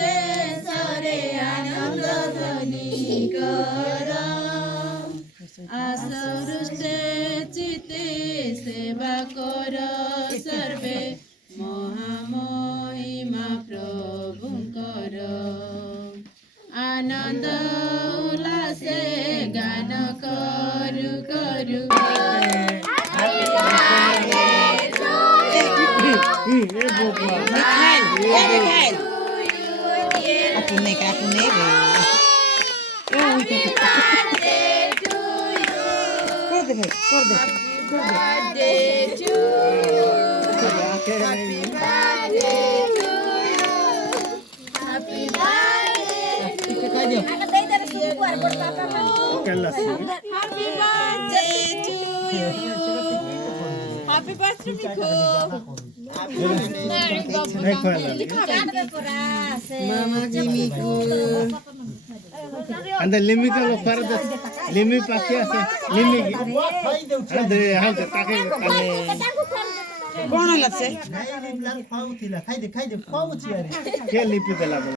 ଦେଶରେ ଆନନ୍ଦ ଧ୍ୱନି କର ଆସରୁଷ୍ଟେ ଚିତେ ସେବା କର ସର୍ବେ ମହାମହିମା ପ୍ରଭୁଙ୍କର ଆନନ୍ଦ ଉଲ୍ଲାସେ ଗାନ କରୁ କରୁ Aku nih. Happy birthday, Miku. Mama Jimiku. Anda limi kalau pada limi pakai apa? Limi. Anda hal terpakai kali. Kau nak sih? Ke lipi dalam.